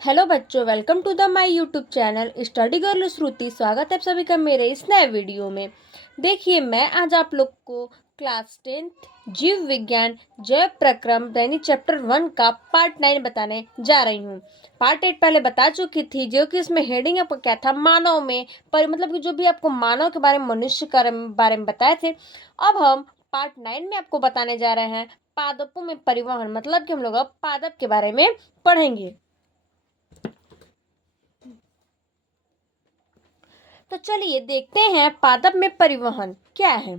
Hello बच्चों, welcome to the my YouTube channel study girl Shruti. स्वागत है आप सभी का मेरे इस नए वीडियो में। देखिए, मैं आज आप लोग को क्लास 10th जीव विज्ञान जैव प्रक्रम यानी चैप्टर 1 का पार्ट 9 बताने जा रही हूँ। पार्ट 8 पहले बता चुकी थी, जो कि इसमें हेडिंग आपको क्या था, मानव में पर मतलब कि जो भी आपको मानव के बारे में, मनुष्य के बारे में बताए थे। अब हम पार्ट 9 में आपको बताने जा रहे हैं पादपों में परिवहन, मतलब कि हम लोग अब पादप के बारे में पढ़ेंगे। तो चलिए देखते हैं पादप में परिवहन क्या है।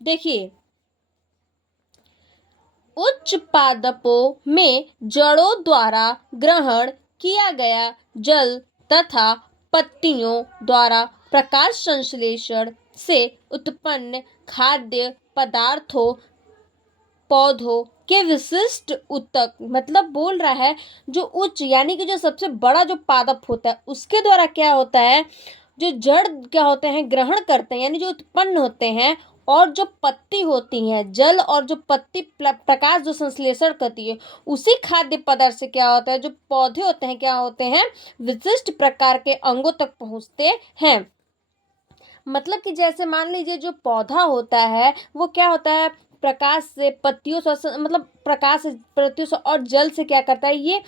देखिए, उच्च पादपों में जड़ों द्वारा ग्रहण किया गया जल तथा पत्तियों द्वारा प्रकाश संश्लेषण से उत्पन्न खाद्य पदार्थों पौधों के विशिष्ट ऊतक, मतलब बोल रहा है जो उच्च यानी कि जो सबसे बड़ा जो पादप होता है उसके द्वारा क्या होता है, जो जड़ क्या होते हैं ग्रहण करते हैं यानी जो उत्पन्न होते हैं, और जो पत्ती होती है जल और जो पत्ती प्रकाश जो संश्लेषण करती है उसी खाद्य पदार्थ से क्या होता है, जो पौधे होते हैं क्या होते हैं, विशिष्ट प्रकार के अंगों तक पहुंचते हैं। मतलब कि जैसे मान लीजिए जो पौधा होता है वो क्या होता है, प्रकाश से पत्तियों से, मतलब प्रकाश से पत्तियों से और जल से क्या करता है, ये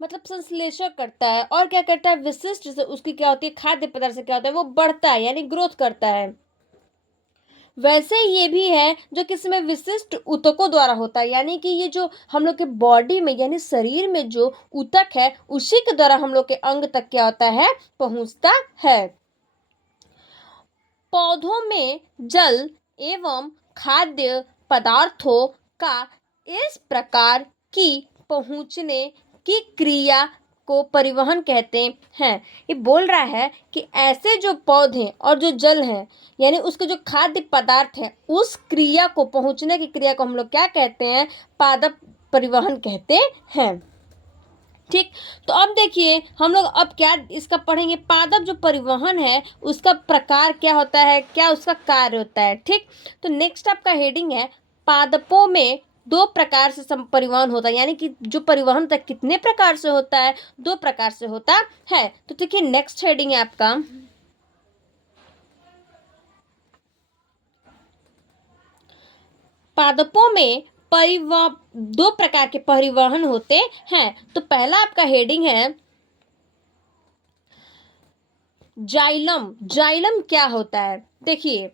मतलब संश्लेषण करता है और क्या करता है, विशिष्ट से उसकी क्या होती है, खाद्य पदार्थ से क्या होता है, वो बढ़ता है यानी ग्रोथ करता है। वैसे ये भी है जो किसी में विशिष्ट ऊतकों द्वारा होता है, यानी कि ये जो हम लोग के बॉडी में यानी शरीर में जो ऊतक है उसी के द्वारा हम लोग के अंग तक क्या होता है, पहुंचता है। पौधों में जल एवं खाद्य पदार्थों का इस प्रकार की पहुंचने की क्रिया को परिवहन कहते हैं। ये बोल रहा है कि ऐसे जो पौधे और जो जल हैं यानी उसके जो खाद्य पदार्थ है उस क्रिया को, पहुंचने की क्रिया को हम लोग क्या कहते हैं, पादप परिवहन कहते हैं। ठीक, तो अब देखिए हम लोग अब क्या इसका पढ़ेंगे, पादप जो परिवहन है उसका प्रकार क्या होता है, क्या उसका कार्य होता है। ठीक, तो नेक्स्ट आपका हेडिंग है पादपों में दो प्रकार से परिवहन होता है, यानी कि जो परिवहन तक कितने प्रकार से होता है, दो प्रकार से होता है। तो देखिए नेक्स्ट हेडिंग है आपका पादपों में दो प्रकार के परिवहन होते हैं। तो पहला आपका हेडिंग है जाइलम। जाइलम क्या होता है, देखिए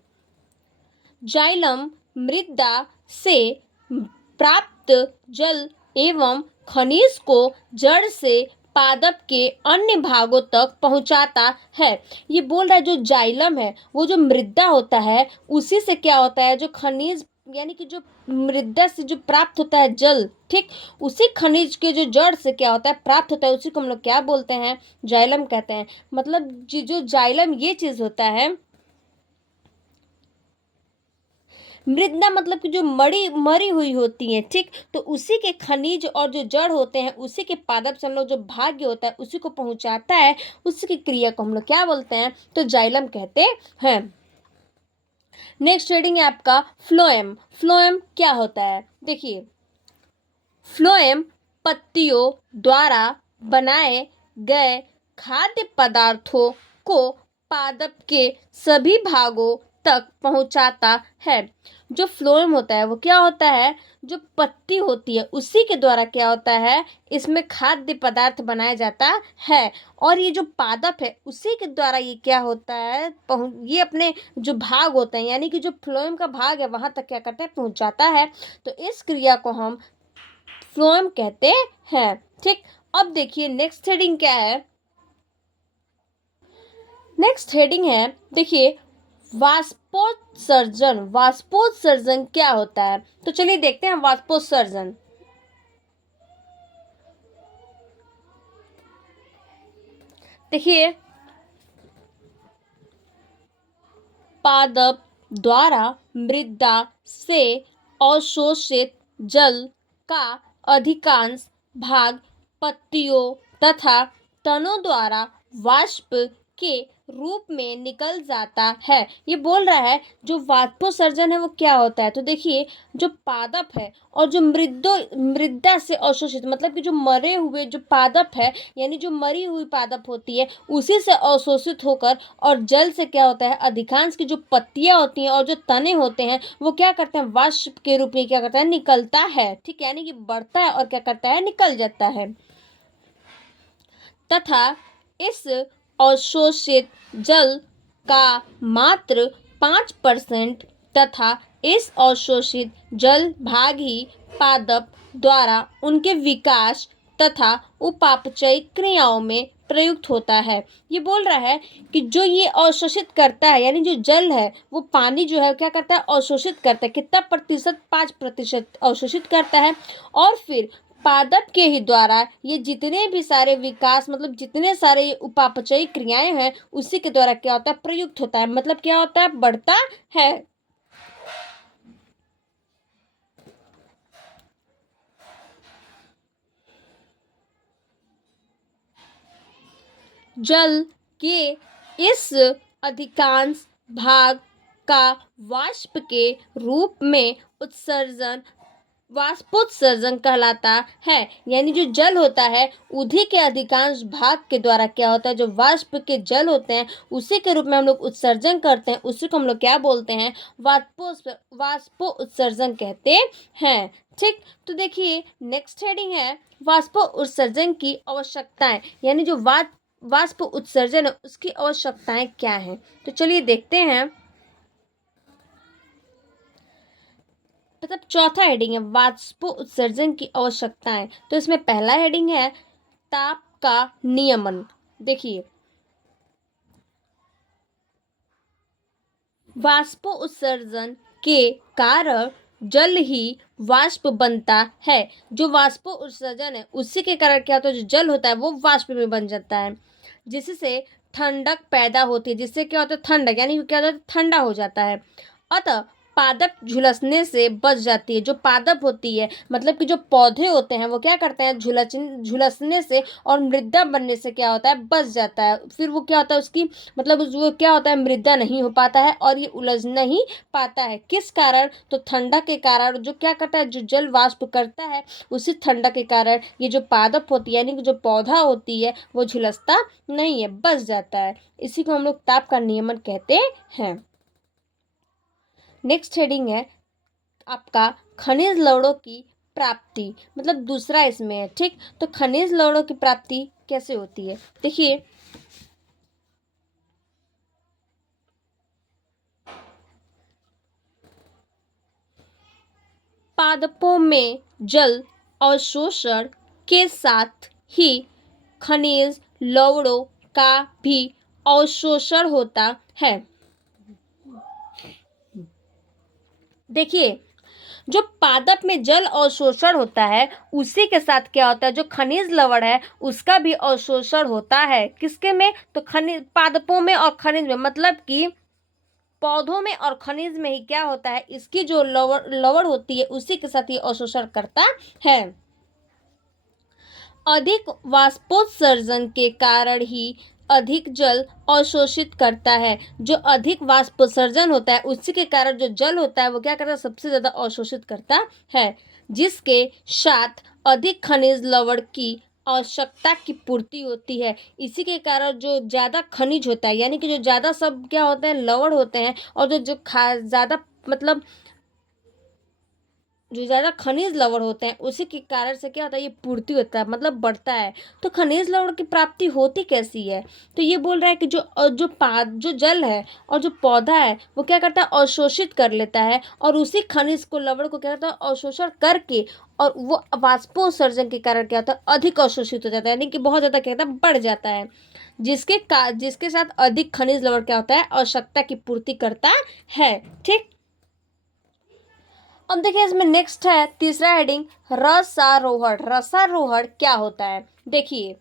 जाइलम मृदा से प्राप्त जल एवं खनिज को जड़ से पादप के अन्य भागों तक पहुंचाता है। ये बोल रहा है जो जाइलम है वो जो मृदा होता है उसी से क्या होता है, जो खनिज यानी कि जो मृदा से जो प्राप्त होता है जल, ठीक, उसी खनिज के जो जड़ से क्या होता है प्राप्त होता है उसी को हम लोग क्या बोलते हैं, जाइलम कहते हैं। मतलब जो जाइलम ये चीज होता है, मृदा मतलब कि जो मरी हुई होती है, ठीक, तो उसी के खनिज और जो जड़ होते हैं उसी के पादप से हम लोग जो भाग्य होता है उसी को पहुंचाता है, उसी की क्रिया को हम लोग क्या बोलते हैं, तो जाइलम कहते हैं। नेक्स्ट रीडिंग है आपका फ्लोएम। फ्लोएम क्या होता है, देखिए फ्लोएम पत्तियों द्वारा बनाए गए खाद्य पदार्थों को पादप के सभी भागों तक पहुंचाता है। जो फ्लोएम होता है वो क्या होता है, जो पत्ती होती है उसी के द्वारा क्या होता है, इसमें खाद्य पदार्थ बनाया जाता है, और ये जो पादप है उसी के द्वारा ये क्या होता है, ये अपने जो भाग होते हैं यानी कि जो फ्लोएम का भाग है वहां तक क्या करता है, पहुंचाता है। तो इस क्रिया को हम फ्लोएम कहते हैं। ठीक, अब देखिए नेक्स्ट हेडिंग क्या है। नेक्स्ट हेडिंग है देखिए वाष्पोत्सर्जन। वाष्पोत्सर्जन क्या होता है, तो चलिए देखते हैं वाष्पोत्सर्जन। देखिए पादप द्वारा मृदा से अवशोषित जल का अधिकांश भाग पत्तियों तथा तनों द्वारा वाष्प के रूप में निकल जाता है। ये बोल रहा है जो वाष्पोत्सर्जन है वो क्या होता है। तो देखिए जो पादप है और जो मृदा से अवशोषित मतलब कि जो मरे हुए जो पादप है यानी जो मरी हुई पादप होती है उसी से अवशोषित होकर और जल से क्या होता है अधिकांश की जो पत्तियां होती हैं और जो तने होते हैं वो क्या करते हैं वाष्प के रूप में क्या करता है निकलता है। ठीक है, यानी कि बढ़ता है और क्या करता है निकल जाता है। तथा इस अवशोषित जल का मात्र 5% तथा इस अवशोषित जल भाग ही पादप द्वारा उनके विकास तथा उपापचय क्रियाओं में प्रयुक्त होता है। ये बोल रहा है कि जो ये अवशोषित करता है यानी जो जल है वो पानी जो है क्या करता है अवशोषित करता है। कितना प्रतिशत? 5% अवशोषित करता है। और फिर पादप के ही द्वारा ये जितने भी सारे विकास मतलब जितने सारे ये उपापचयी क्रियाएं हैं उसी के द्वारा क्या होता है प्रयुक्त होता है। मतलब क्या होता है बढ़ता है। जल के इस अधिकांश भाग का वाष्प के रूप में उत्सर्जन वाष्पोत्सर्जन कहलाता है। यानी जो जल होता है उसी के अधिकांश भाग के द्वारा क्या होता है जो वाष्प के जल होते हैं उसी के रूप में हम लोग उत्सर्जन करते हैं उसी को हम लोग क्या बोलते हैं वाष्पो उत्सर्जन कहते हैं। ठीक, तो देखिए नेक्स्ट हेडिंग है वाष्पो उत्सर्जन की आवश्यकताएं यानी जो वाष्प उत्सर्जन है उसकी आवश्यकताएं क्या हैं। तो चलिए देखते हैं। मतलब चौथा हेडिंग है वाष्प उत्सर्जन की आवश्यकताएं। तो इसमें पहला हेडिंग है ताप का नियमन। देखिए वाष्प उत्सर्जन के कारण जल ही वाष्प बनता है। जो वाष्प उत्सर्जन है उसी के कारण क्या होता है जो जल होता है वो वाष्प में बन जाता है जिससे ठंडक पैदा होती है। जिससे क्या होता है ठंडक यानी क्या होता है ठंडा हो जाता है। अतः पादप झुलसने से बच जाती है। जो पादप होती है मतलब कि जो पौधे होते हैं वो क्या करते हैं झुलसने से और मृदा बनने से क्या होता है बच जाता है। फिर वो क्या होता है उसकी मतलब वो क्या होता है मृदा नहीं हो पाता है और ये उलझ नहीं पाता है। किस कारण? तो ठंडक के कारण। जो क्या करता है जो जल वाष्प करता है उसी ठंडक के कारण ये जो पादप होती है यानी कि जो पौधा होती है वो झुलसता नहीं है बच जाता है। इसी को हम लोग ताप का नियमन कहते हैं। नेक्स्ट हेडिंग है आपका खनिज लवणों की प्राप्ति। मतलब दूसरा इसमें है। ठीक, तो खनिज लवणों की प्राप्ति कैसे होती है। देखिए पादपों में जल अवशोषण के साथ ही खनिज लवणों का भी अवशोषण होता है। देखिए जो पादप में जल अवशोषण होता है उसी के साथ क्या होता है जो खनिज लवण है उसका भी अवशोषण होता है। किसके में? तो खनिज पादपों में और खनिज में मतलब कि पौधों में और खनिज में ही क्या होता है इसकी जो लवण होती है उसी के साथ ये अवशोषण करता है। अधिक वाष्पोत्सर्जन के कारण ही अधिक जल अवशोषित करता है। जो अधिक वाष्पोत्सर्जन होता है उसी के कारण जो जल होता है वो क्या करता है सबसे ज्यादा अवशोषित करता है जिसके साथ अधिक खनिज लवण की आवश्यकता की पूर्ति होती है। इसी के कारण जो ज़्यादा खनिज होता है यानी कि जो ज़्यादा सब क्या होते हैं लवण होते हैं और जो जो खा ज़्यादा मतलब जो ज़्यादा खनिज लवण होते हैं उसी के कारण से क्या होता है ये पूर्ति होता है मतलब बढ़ता है। तो खनिज लवण की प्राप्ति होती कैसी है? तो ये बोल रहा है कि जो जल है और जो पौधा है वो क्या करता है अवशोषित कर लेता है और उसी खनिज को लवण को क्या करता है अवशोषण करके और वो वाष्पोत्सर्जन के कारण क्या होता है अधिक अवशोषित हो जाता है यानी कि बहुत ज़्यादा क्या होता है बढ़ जाता है जिसके साथ अधिक खनिज लवण क्या होता है आवश्यकता की पूर्ति करता है। ठीक, अब देखिए इसमें नेक्स्ट है तीसरा हेडिंग रसारोहण। रसारोहण क्या होता है? देखिए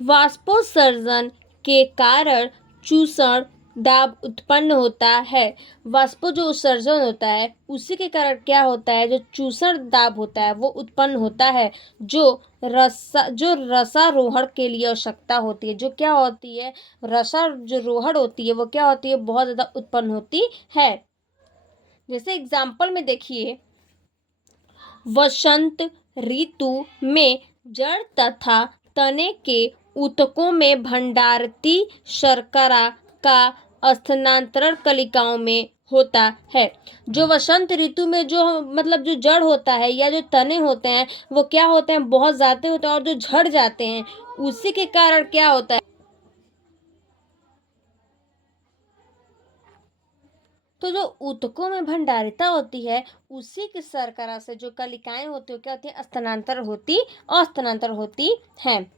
वाष्पोत्सर्जन के कारण चूषण दाब उत्पन्न होता है। वाष्प जो उत्सर्जन होता है उसी के कारण क्या होता है, जो चूसर दाब होता है वो उत्पन्न होता है, जो रसारोहण के लिए आवश्यकता होती है। जो क्या होती है, रसा जो रोहण होती है वो क्या होती है, बहुत ज़्यादा उत्पन्न होती है। जैसे एग्जाम्पल में देखिए, वसंत ऋतु में जड़ तथा तने के ऊतकों में भंडारती शर्करा का स्थानांतरण कलिकाओं में होता है। जो वसंत ऋतु में जो मतलब जो जड़ होता है या जो तने होते हैं वो क्या होते हैं, बहुत ज़्यादा होते हैं और जो झड़ जाते हैं उसी के कारण क्या होता है, तो जो ऊतकों में भंडारिता होती है उसी की शर्करा से जो कलिकाएं होती है क्या होती है, स्थानांतर होती हैं।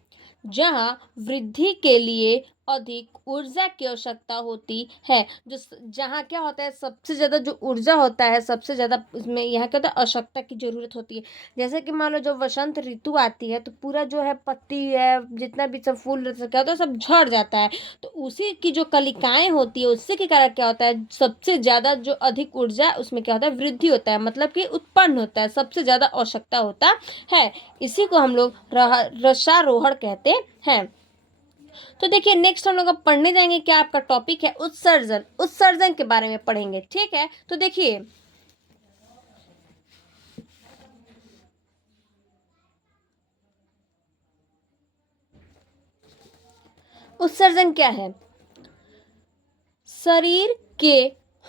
जहाँ वृद्धि के लिए अधिक ऊर्जा की आवश्यकता होती है। जो जहाँ क्या होता है, सबसे ज़्यादा जो ऊर्जा होता है सबसे ज़्यादा उसमें यहाँ क्या होता है, आवश्यकता की ज़रूरत होती है। जैसे कि मान लो जब वसंत ऋतु आती है तो पूरा जो है पत्ती है, जितना भी सब फूल क्या होता है सब झड़ जाता है। तो उसी की जो कलिकाएं होती है उससे के कारण क्या होता है, सबसे ज़्यादा जो अधिक ऊर्जा उसमें क्या होता है, वृद्धि होता है, मतलब कि उत्पन्न होता है, सबसे ज़्यादा आवश्यकता होता है। इसी को हम लोग रसारोहण कहते हैं। तो देखिए नेक्स्ट हम लोग अब पढ़ने जाएंगे, क्या आपका टॉपिक है उत्सर्जन के बारे में पढ़ेंगे। ठीक है, तो देखिए उत्सर्जन क्या है, शरीर के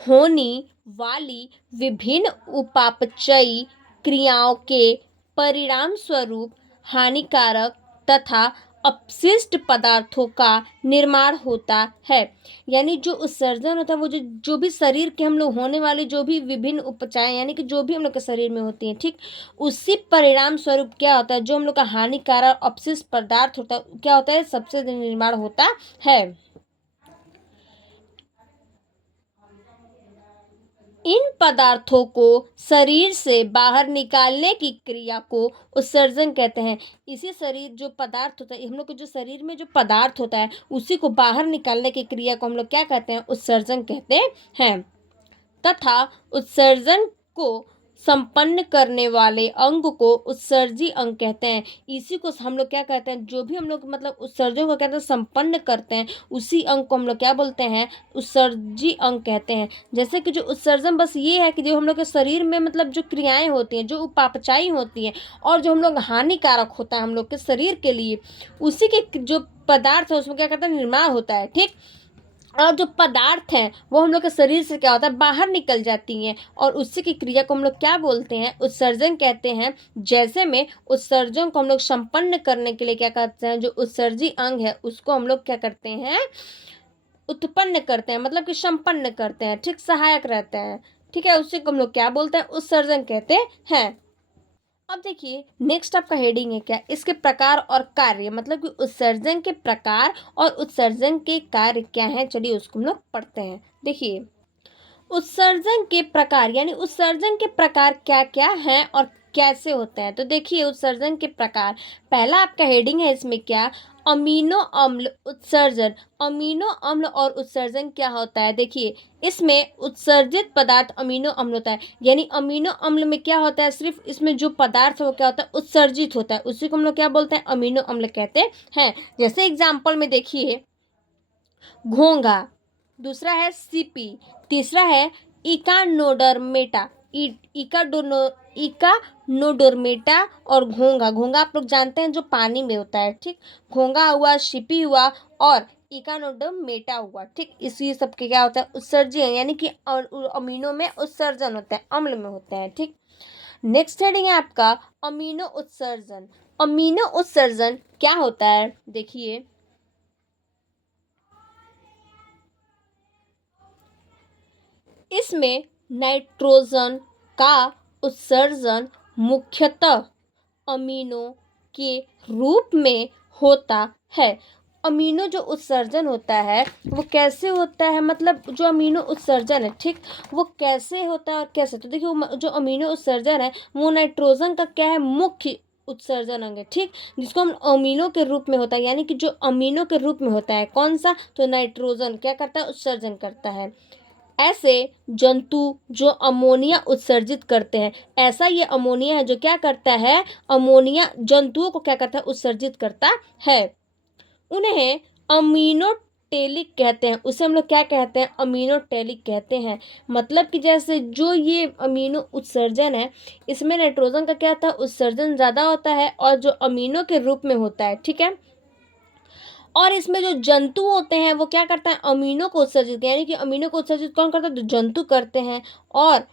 होने वाली विभिन्न उपापचयी क्रियाओं के परिणाम स्वरूप हानिकारक तथा अपशिष्ट पदार्थों का निर्माण होता है। यानी जो उत्सर्जन होता है वो जो भी शरीर के हम लोग होने वाली जो भी विभिन्न उपचाएं यानी कि जो भी हम लोग के शरीर में होती हैं, ठीक उसी परिणाम स्वरूप क्या होता है, जो हम लोग का हानिकारक अपशिष्ट पदार्थ होता है क्या होता है, सबसे निर्माण होता है। इन पदार्थों को शरीर से बाहर निकालने की क्रिया को उत्सर्जन कहते हैं। इसी शरीर जो पदार्थ होता है, हम लोग के जो शरीर में जो पदार्थ होता है उसी को बाहर निकालने की क्रिया को हम लोग क्या कहते हैं, उत्सर्जन कहते हैं। तथा उत्सर्जन को संपन्न करने वाले अंग को उत्सर्जी अंग कहते हैं। इसी को हम लोग क्या कहते हैं, जो भी हम लोग मतलब उत्सर्जन को कहते हैं संपन्न करते हैं उसी अंग को हम लोग क्या बोलते हैं, उत्सर्जी अंग कहते हैं। जैसे कि जो उत्सर्जन बस ये है कि जो हम लोग के शरीर में मतलब जो क्रियाएं होती हैं, जो उपापचाई होती हैं और जो हम लोग हानिकारक होता है हम लोग के शरीर के लिए, उसी के जो पदार्थ है उसमें क्या करता है, निर्माण होता है। ठीक, और जो पदार्थ हैं वो हम लोग के शरीर से क्या होता है, बाहर निकल जाती हैं और उसी की क्रिया को हम लोग क्या बोलते हैं, उत्सर्जन कहते हैं। जैसे में उत्सर्जन को हम लोग संपन्न करने के लिए क्या करते हैं, जो उत्सर्जी अंग है उसको हम लोग क्या करते हैं, उत्पन्न करते हैं, मतलब कि संपन्न करते हैं, ठीक सहायक रहते हैं। ठीक है, उसी को हम लोग क्या बोलते हैं, उत्सर्जन कहते हैं। अब देखिए नेक्स्ट आपका हेडिंग है क्या, इसके प्रकार और कार्य, मतलब कि उत्सर्जन के प्रकार और उत्सर्जन के कार्य क्या हैं, चलिए उसको हम लोग पढ़ते हैं। देखिए उत्सर्जन के प्रकार यानी उत्सर्जन के प्रकार क्या क्या हैं और कैसे होते हैं। तो देखिए उत्सर्जन के प्रकार, पहला आपका हेडिंग है इसमें क्या, अमीनो अम्ल उत्सर्जन। अमीनो अम्ल और उत्सर्जन क्या होता है, देखिए इसमें उत्सर्जित पदार्थ अमीनो अम्ल होता है। यानी अमीनो अम्ल में क्या होता है, सिर्फ इसमें जो पदार्थ है वो क्या होता है, उत्सर्जित होता है, उसी को हम लोग क्या बोलते हैं, अमीनो अम्ल कहते हैं। जैसे एग्जाम्पल में देखिए घोंघा, दूसरा है सीपी, तीसरा है इकानोडर्मेटा, इकानोडर्मेटा और घोंघा। घोंघा आप लोग जानते हैं जो पानी में होता है। ठीक, घोंघा हुआ, शिपी हुआ और इकानोडर्मेटा हुआ। ठीक, इसी सब के क्या होता है, उत्सर्जी है, यानी कि अमीनो में उत्सर्जन होता है, अम्ल में होते हैं। ठीक, नेक्स्ट हेडिंग है आपका अमीनो उत्सर्जन। अमीनो उत्सर्जन क्या होता है, देखिए इसमें नाइट्रोजन का उत्सर्जन मुख्यतः अमीनो के रूप में होता है। अमीनो जो उत्सर्जन होता है वो कैसे होता है, मतलब जो अमीनो उत्सर्जन है, ठीक वो कैसे होता है और कैसे, तो देखिए जो अमीनो उत्सर्जन है वो नाइट्रोजन का क्या है, मुख्य उत्सर्जन अंग है, ठीक, जिसको हम अमीनो के रूप में होता है, यानी कि जो अमीनो के रूप में होता है कौन सा, तो नाइट्रोजन क्या करता है, उत्सर्जन करता है। ऐसे जंतु जो अमोनिया उत्सर्जित करते हैं, ऐसा ये अमोनिया है जो क्या करता है, अमोनिया जंतुओं को क्या करता है, उत्सर्जित करता है। उन्हें अमीनोटेलिक कहते हैं, उसे हम लोग क्या कहते हैं, अमीनोटेलिक कहते हैं। मतलब कि जैसे जो ये अमीनो उत्सर्जन है, इसमें नाइट्रोजन का क्या था, उत्सर्जन ज़्यादा होता है और जो अमीनो के रूप में होता है, ठीक है। और इसमें जो जंतु होते हैं वो क्या करता है, अमीनो को उत्सर्जित, यानी कि अमीनो को उत्सर्जित कौन करता है, तो जंतु करते हैं। और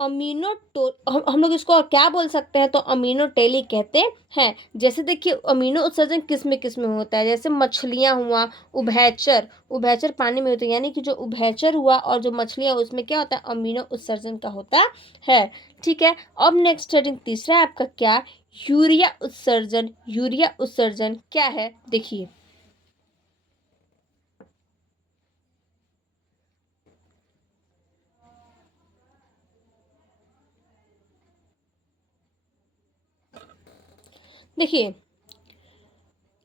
अमीनो टो हम लोग इसको और क्या बोल सकते हैं, तो अमीनोटेलिक कहते हैं। जैसे देखिए अमीनो उत्सर्जन किस में होता है, जैसे मछलियाँ हुआ, उभयचर, उभयचर पानी में होते हैं, यानी कि जो उभयचर हुआ और जो मछलियाँ, उसमें क्या होता है, अमीनो उत्सर्जन का होता है, ठीक है। अब नेक्स्ट हेडिंग तीसरा है आपका क्या, यूरिया उत्सर्जन। यूरिया उत्सर्जन क्या है, देखिए देखिए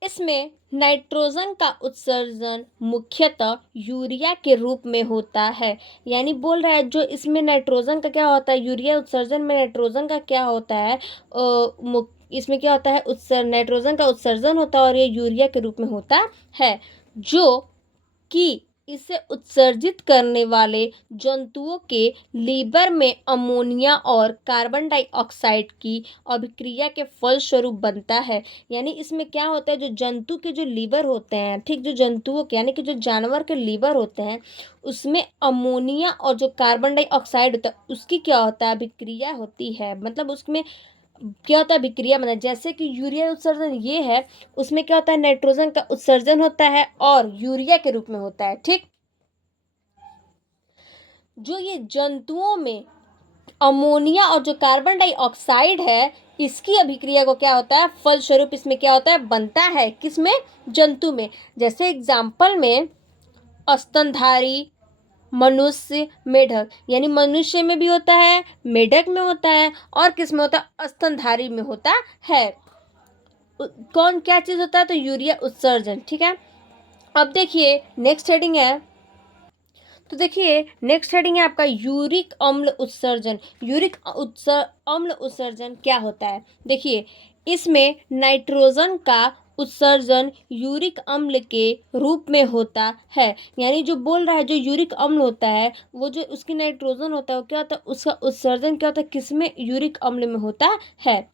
इसमें नाइट्रोजन का उत्सर्जन मुख्यतः यूरिया के रूप में होता है, यानी बोल रहा है जो इसमें नाइट्रोजन का क्या होता है, यूरिया उत्सर्जन में नाइट्रोजन का क्या होता है, इसमें क्या होता है, नाइट्रोजन का उत्सर्जन होता है और ये यूरिया के रूप में होता है, जो कि इसे उत्सर्जित करने वाले जंतुओं के लीवर में अमोनिया और कार्बन डाइऑक्साइड की अभिक्रिया के फलस्वरूप बनता है। यानी इसमें क्या होता है, जो जंतु के जो लीवर होते हैं, ठीक, जो जंतुओं के यानी कि जो जानवर के लीवर होते हैं, उसमें अमोनिया और जो कार्बन डाइऑक्साइड होता है उसकी क्या होता है, अभिक्रिया होती है। मतलब उसमें क्या होता है, अभिक्रिया मतलब जैसे कि यूरिया उत्सर्जन ये है, उसमें क्या होता है, नाइट्रोजन का उत्सर्जन होता है और यूरिया के रूप में होता है, ठीक। जो ये जंतुओं में अमोनिया और जो कार्बन डाइऑक्साइड है, इसकी अभिक्रिया को क्या होता है, फलस्वरूप इसमें क्या होता है, बनता है, किसमें, जंतु में। जैसे एग्जाम्पल में स्तनधारी, मनुष्य, मेढक, यानी मनुष्य में भी होता है, मेढक में होता है और किस में होता है, स्तनधारी में होता है। कौन क्या चीज़ होता है, तो यूरिया उत्सर्जन, ठीक है। अब देखिए नेक्स्ट हेडिंग है, तो देखिए नेक्स्ट हेडिंग है आपका यूरिक अम्ल उत्सर्जन। अम्ल उत्सर्जन क्या होता है, देखिए इसमें नाइट्रोजन का उत्सर्जन यूरिक अम्ल के रूप में होता है। यानी जो बोल रहा है, जो यूरिक अम्ल होता है वो जो उसकी नाइट्रोजन होता है वो क्या होता है, उसका उत्सर्जन क्या होता है, किसमें, यूरिक अम्ल में होता है।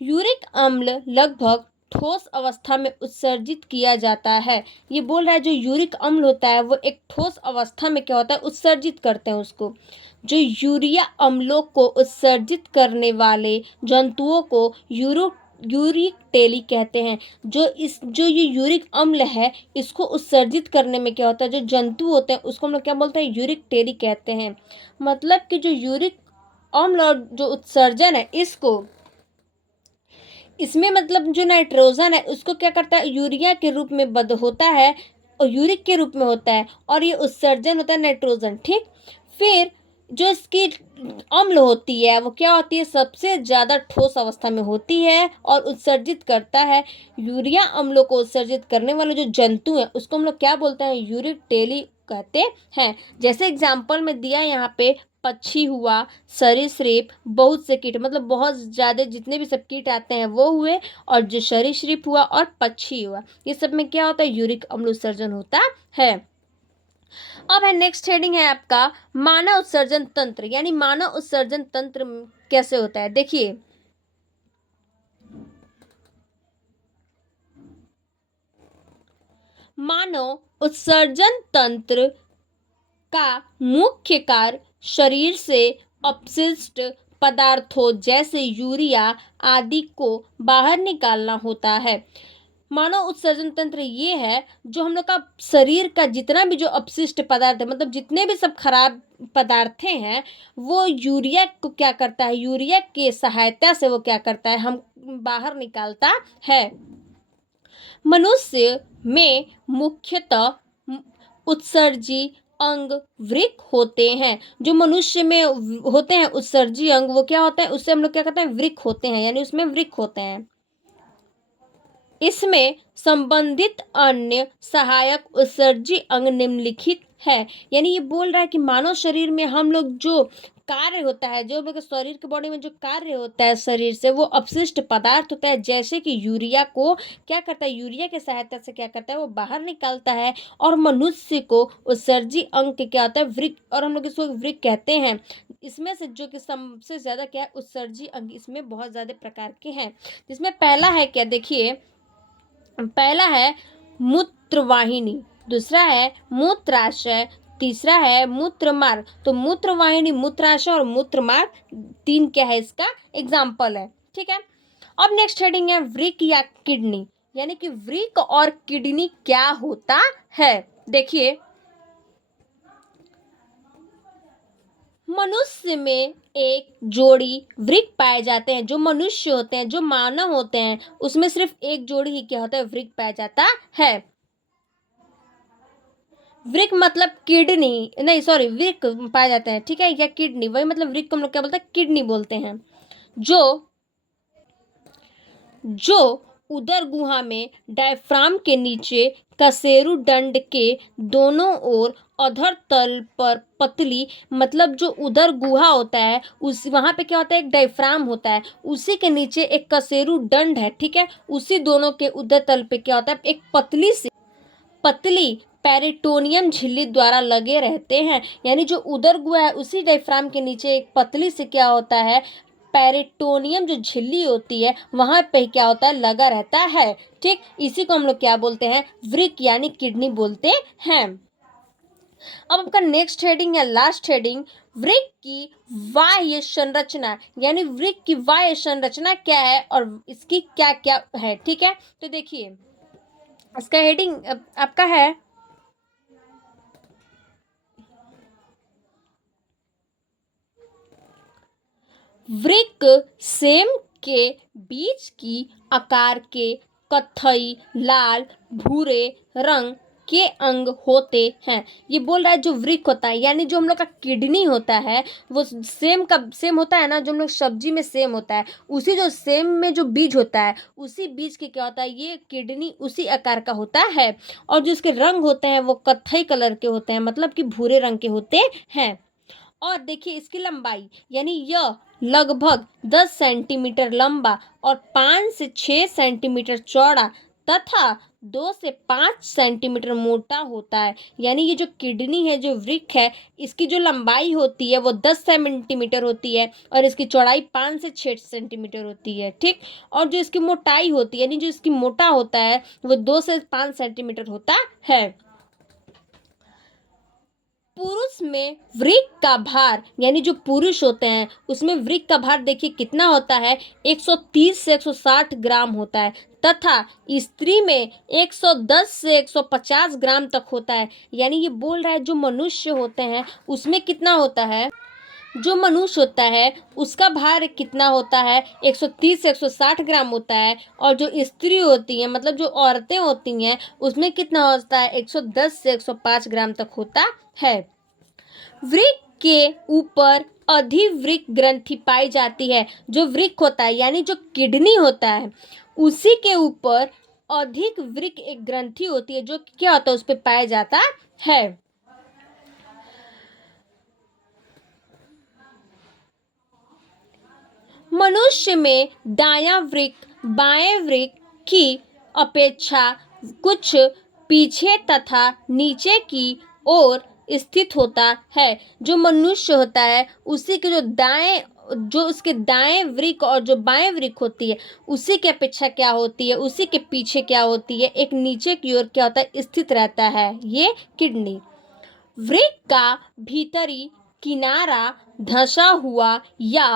यूरिक अम्ल लगभग ठोस अवस्था में उत्सर्जित किया जाता है। ये बोल रहा है जो यूरिक अम्ल होता है वो एक ठोस अवस्था में क्या होता है, उत्सर्जित करते हैं उसको। जो यूरिया अम्लों को उत्सर्जित करने वाले जंतुओं को यूरिक टेली कहते हैं। जो ये यूरिक अम्ल है इसको उत्सर्जित करने में क्या होता है, जो जंतु होते हैं उसको हम लोग क्या बोलते हैं, यूरिक टेली कहते हैं। मतलब कि जो यूरिक अम्ल और जो उत्सर्जन है इसको, इसमें मतलब जो नाइट्रोजन है उसको क्या करता है, यूरिया के रूप में बद होता है और यूरिक के रूप में होता है और ये उत्सर्जन होता है नाइट्रोजन, ठीक। फिर जो इसकी अम्ल होती है वो क्या होती है, सबसे ज़्यादा ठोस अवस्था में होती है और उत्सर्जित करता है। यूरिया अम्लों को उत्सर्जित करने वाले जो जंतु हैं उसको हम लोग क्या बोलते हैं, यूरिक टेली कहते हैं। जैसे एग्जाम्पल में दिया यहाँ पे, पक्षी हुआ, सरीसृप, बहुत से कीट, मतलब बहुत ज़्यादा जितने भी सब कीट आते हैं वो हुए, और जो सरीसृप हुआ और पक्षी हुआ, ये सब में क्या होता है, यूरिक अम्ल उत्सर्जन होता है। अब है नेक्स्ट हेडिंग है आपका मानव उत्सर्जन तंत्र। यानी मानव उत्सर्जन तंत्र कैसे होता है, देखिए मानव उत्सर्जन तंत्र का मुख्य कार्य शरीर से अपशिष्ट पदार्थों जैसे यूरिया आदि को बाहर निकालना होता है। मानव उत्सर्जन तंत्र ये है जो हम लोग का शरीर का जितना भी जो अपशिष्ट पदार्थ है, मतलब जितने भी सब खराब पदार्थ हैं, वो यूरिया को क्या करता है, यूरिया के सहायता से वो क्या करता है, हम बाहर निकालता है। मनुष्य में मुख्यतः उत्सर्जी अंग वृक्क होते हैं। जो मनुष्य में होते हैं उत्सर्जी अंग, वो क्या होता है, उससे हम लोग क्या कहते हैं, वृक्क होते हैं, यानी उसमें वृक्क होते हैं। इसमें संबंधित अन्य सहायक उत्सर्जी अंग निम्नलिखित है। यानी ये बोल रहा है कि मानव शरीर में हम लोग जो कार्य होता है, जो लोग शरीर के बॉडी में जो कार्य होता है शरीर से, वो अपशिष्ट पदार्थ होता है। जैसे कि यूरिया को क्या करता है, यूरिया की सहायता से क्या करता है, वो बाहर निकालता है। और मनुष्य को उत्सर्जी अंग के क्या होता है, वृक्क, और हम लोग इसको वृक्क कहते हैं। इसमें से जो कि सबसे ज्यादा क्या है, उत्सर्जी अंग इसमें बहुत ज्यादा प्रकार के हैं। जिसमें पहला है क्या, देखिए, पहला है मूत्रवाहिनी, दूसरा है मूत्राशय, तीसरा है मूत्रमार्ग। तो मूत्रवाहिनी, मूत्राशय और मूत्रमार्ग तीन क्या है, इसका एग्जाम्पल है। ठीक है। अब नेक्स्ट हेडिंग है वृक्क या किडनी, यानी कि वृक्क और किडनी क्या होता है। देखिए, मनुष्य में एक जोड़ी वृक्क पाए जाते हैं। जो मनुष्य होते हैं, जो मानव होते हैं, उसमें सिर्फ एक जोड़ी ही क्या होता है, वृक्क पाया जाता है। वृक्क मतलब किडनी नहीं, सॉरी, वृक्क पाया जाता है, ठीक है, या किडनी, वही मतलब वृक्क को हम लोग क्या बोलते हैं, किडनी बोलते हैं। जो जो उदर गुहा में डायफ्राम के नीचे कशेरु दंड के दोनों ओर अधर तल पर पतली, मतलब जो उदर गुहा होता है उस वहां पे क्या होता है, एक डायफ्राम होता है, उसी के नीचे एक कशेरु दंड है। ठीक है। उसी दोनों के उदर तल पे क्या होता है, एक पतली पेरिटोनियम झिल्ली द्वारा लगे रहते हैं। यानी जो उदर गुहा है उसी डायफ्राम के नीचे एक पतली से क्या होता है, पेरिटोनियम जो झिल्ली होती है वहां पे क्या होता है, लगा रहता है। ठीक, इसी को हम लोग क्या बोलते हैं, वृक्क यानी किडनी बोलते हैं। अब आपका नेक्स्ट हेडिंग या लास्ट हेडिंग, वृक्क की बाह्य संरचना, यानी वृक्क की बाह्य संरचना क्या है और इसकी क्या क्या है। ठीक है। तो देखिए, इसका हेडिंग आपका है वृक्क सेम के बीच की आकार के कत्थई, लाल, भूरे रंग के अंग होते हैं। ये बोल रहा है जो वृक्क होता है, यानी जो हम लोग का किडनी होता है, वो सेम होता है ना, जो हम लोग सब्जी में सेम होता है, उसी जो सेम में जो बीज होता है, उसी बीज के क्या होता है, ये किडनी उसी आकार का होता है। और जो इसके रंग होते हैं वो कत्थई कलर के होते हैं, मतलब कि भूरे रंग के होते हैं। और देखिए इसकी लंबाई, यानी यह लगभग 10 सेंटीमीटर लंबा और 5 से 6 सेंटीमीटर चौड़ा तथा 2 से 5 सेंटीमीटर मोटा होता है। यानी ये जो किडनी है, जो वृक्क है, इसकी जो लंबाई होती है वो 10 सेंटीमीटर होती है और इसकी चौड़ाई 5 से 6 सेंटीमीटर होती है। ठीक। और जो इसकी मोटाई होती है, यानी जो इसकी मोटा होता है, वो 2 से 5 सेंटीमीटर होता है। पुरुष में वृक्क का भार, यानी जो पुरुष होते हैं उसमें वृक्क का भार देखिए कितना होता है, 130 से 160 ग्राम होता है, तथा स्त्री में 110 से 150 ग्राम तक होता है। यानी ये बोल रहा है जो मनुष्य होते हैं उसमें कितना होता है, जो मनुष्य होता है उसका भार कितना होता है, 130 से 160 ग्राम होता है। और जो स्त्री होती है, मतलब जो औरतें होती हैं, उसमें कितना होता है, 110 से 105 ग्राम तक होता है। वृक्क के ऊपर अधिवृक्क ग्रंथि पाई जाती है। जो वृक्क होता है, यानी जो किडनी होता है, उसी के ऊपर अधिक वृक्क एक ग्रंथि होती है, जो क्या होता है, उस पर पाया जाता है। मनुष्य में दायां वृक्क बाएं वृक्क की अपेक्षा कुछ पीछे तथा नीचे की ओर स्थित होता है। जो मनुष्य होता है उसी के जो उसके दाएं वृक्क और जो बाएं वृक्क होती है, उसी की अपेक्षा क्या होती है, उसी के पीछे क्या होती है, एक नीचे की ओर क्या होता है, स्थित रहता है ये किडनी। वृक्क का भीतरी किनारा धंसा हुआ या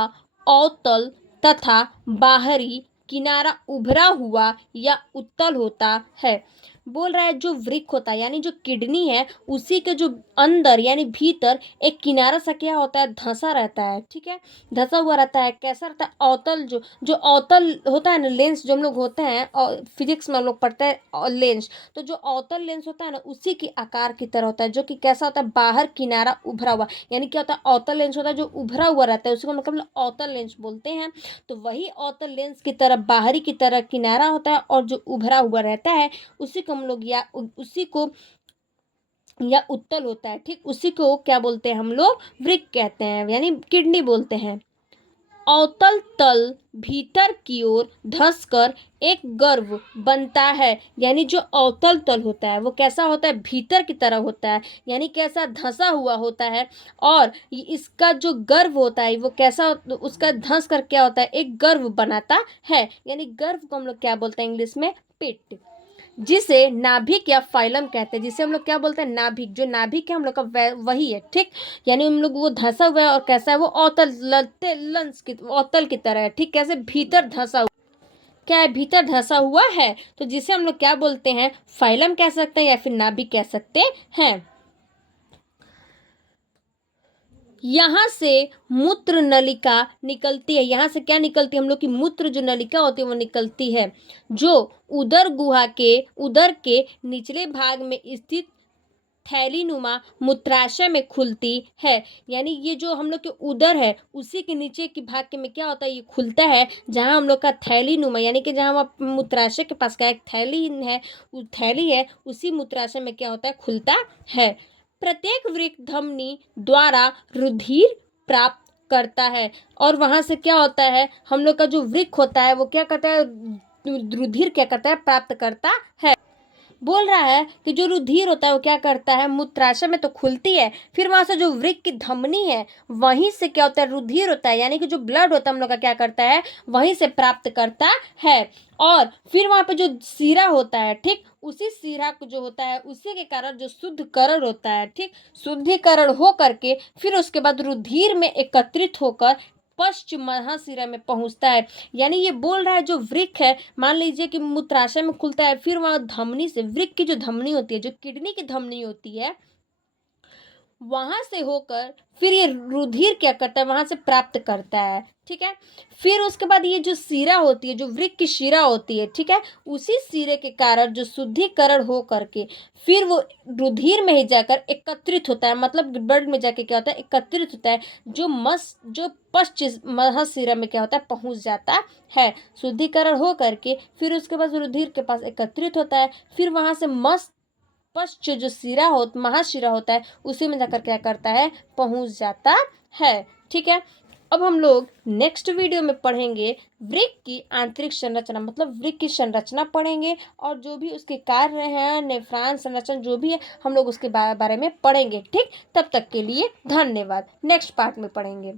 अवतल तथा बाहरी किनारा उभरा हुआ या उत्तल होता है। बोल रहा है जो वृक्क होता है यानी जो किडनी है उसी के जो अंदर यानी भीतर एक किनारा सा क्या होता है, धंसा रहता है। ठीक है, धंसा हुआ रहता है। कैसा रहता है, अवतल, जो जो अवतल होता है ना, लेंस जो हम लोग होते हैं और फिजिक्स में हम लोग पढ़ते हैं लेंस, तो जो अवतल लेंस होता है ना उसी के आकार की तरह होता है, जो कि कैसा होता है, बाहर किनारा उभरा हुआ, यानी क्या होता है, अवतल लेंस होता है जो उभरा हुआ रहता है, उसी को मतलब अवतल लेंस बोलते हैं। तो वही अवतल लेंस की तरफ बाहरी की तरह किनारा होता है और जो उभरा हुआ रहता है उसी को हम लोग उसी को या उत्तल होता है। ठीक, उसी को क्या बोलते हैं हम लोग, वृक्क कहते हैं यानी किडनी बोलते हैं। अवतल तल भीतर की ओर धंसकर एक गर्भ बनता है, यानी जो अवतल तल होता है वो कैसा होता है, भीतर की तरह होता है, यानी कैसा, धंसा हुआ होता है। और इसका जो गर्भ होता है वो कैसा, उसका धंस कर क्या होता है, एक गर्भ बनाता है, यानी गर्भ को हम लोग क्या बोलते हैं इंग्लिश में, पेट, जिसे नाभिक या फाइलम कहते हैं, जिसे हम लोग क्या बोलते हैं, नाभिक। जो नाभिक है हम लोग का वही है। ठीक, यानी हम लोग वो धंसा हुआ है और कैसा है, वो अवतल लंस की अवतल की तरह है। ठीक, कैसे, भीतर धंसा हुआ, क्या है, भीतर धंसा हुआ है, तो जिसे हम लोग क्या बोलते हैं, फाइलम कह सकते हैं या फिर नाभिक कह सकते हैं। यहाँ से मूत्र नलिका निकलती है। यहाँ से क्या निकलती है, हम लोग की मूत्र जो नलिका होती है वो निकलती है, जो उदर के निचले भाग में स्थित थैलीनुमा मूत्राशय में खुलती है। यानी ये जो हम लोग के उदर है उसी के नीचे के भाग के में क्या होता है, ये खुलता है, जहाँ हम लोग का थैलीनुमा यानी कि जहाँ हम मूत्राशय के पास का एक थैली है, थैली है, उसी मूत्राशय में क्या होता है, खुलता है। प्रत्येक वृक्क धमनी द्वारा रुधिर प्राप्त करता है, और वहां से क्या होता है, हम लोग का जो वृक्क होता है वो क्या करता है, रुधिर क्या करता है, प्राप्त करता है। बोल रहा है कि जो रुधिर होता है वो क्या करता है, मूत्राशय में तो खुलती है, फिर वहां से जो वृक्क की धमनी है वहीं से क्या होता है, रुधिर होता है, यानी कि जो ब्लड होता है हम लोग का क्या करता है, वहीं से प्राप्त करता है। और फिर वहां पे जो सीरा होता है, ठीक, उसी सीरा को जो होता है उसी के कारण जो शुद्धीकरण होता है, ठीक, शुद्धिकरण हो करके फिर उसके बाद रुधिर में एकत्रित होकर पश्च महाशिरा में पहुंचता है। यानी ये बोल रहा है जो वृक्क है, मान लीजिए कि मूत्राशय में खुलता है, फिर वहां धमनी से, वृक्क की जो धमनी होती है, जो किडनी की धमनी होती है, वहां से होकर फिर ये रुधिर क्या करता है, वहां से प्राप्त करता है। ठीक है, फिर उसके बाद ये जो शिरा होती है, जो वृक्क की शिरा होती है, ठीक है, उसी शिरे के कारण जो शुद्धिकरण हो करके फिर वो रुधिर में ही जाकर एकत्रित होता है, मतलब ब्लड में जाके क्या होता है, एकत्रित होता है, जो पश्च महाशिरा में क्या होता है, पहुंच जाता है, शुद्धिकरण हो करके फिर उसके बाद रुधिर के पास एकत्रित होता है, फिर वहां से पश्च जो शिरा हो, महाशिरा होता है, उसी में जाकर क्या करता है, पहुंच जाता है। ठीक है, अब हम लोग नेक्स्ट वीडियो में पढ़ेंगे वृक्क की आंतरिक संरचना, मतलब वृक्क की संरचना पढ़ेंगे, और जो भी उसके कार्य हैं, नेफ्रॉन संरचना जो भी है हम लोग उसके बारे में पढ़ेंगे। ठीक, तब तक के लिए धन्यवाद, नेक्स्ट पार्ट में पढ़ेंगे।